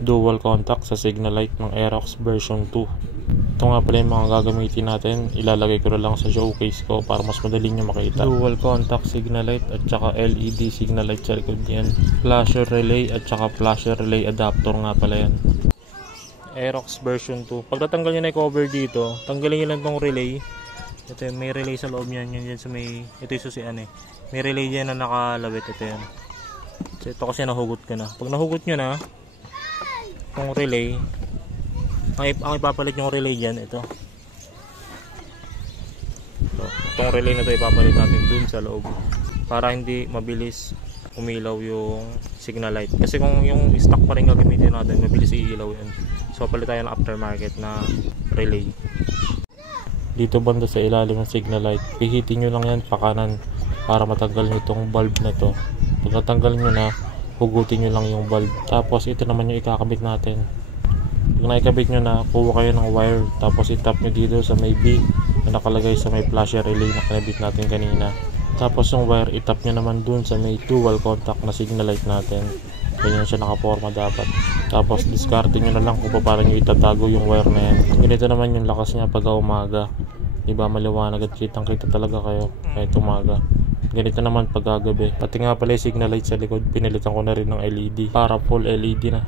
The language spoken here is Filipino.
dual contact sa signal light ng Aerox version 2. Ito nga pala yung mga gagamitin natin. Ilalagay ko na lang sa showcase ko para mas madali nyo makita. Dual contact signal light at saka LED signal light sa likod yan. Flasher relay at saka flasher relay adapter nga pala yan. Aerox version 2. Pag natanggal nyo na yung cover dito, tanggalin nyo lang tong relay. Ito yung may relay sa loob niyan. Yan dyan sa may, ito yung susian eh. May relay dyan na nakalawit. Ito yan. So ito kasi nahugot ko na. Pag nahugot nyo na itong relay, ang ipapalit yung relay dyan, ito. So, itong relay na ito ipapalit natin dun sa loob para hindi mabilis umilaw yung signal light. Kasi kung yung stock pa rin gagamitin natin, mabilis iilaw yun. So palit tayo ng aftermarket na relay. Dito banda sa ilalim ng signal light, pihitin nyo lang yan pa kanan para matanggal nyo itong bulb na to. Pag natanggal nyo na, hugutin nyo lang yung bulb. Tapos ito naman yung ikakabit natin. Pag naikabit nyo na, kuha kayo ng wire. Tapos itap nyo dito sa may B na nakalagay sa may flasher relay na kinabit natin kanina. Tapos yung wire, itap nyo naman dun sa may dual contact na signal light natin. Ganyan siya nakaporma dapat. Tapos discarte nyo na lang kung paano nyo itatago yung wire na yan. Ganito naman yung lakas niya pag umaga. Diba maliwanag at kitang kita talaga kayo kahit umaga. Ganito naman pag gabi. Pati nga pala yung signal light sa likod, pinilitan ko na rin ng LED para full LED na.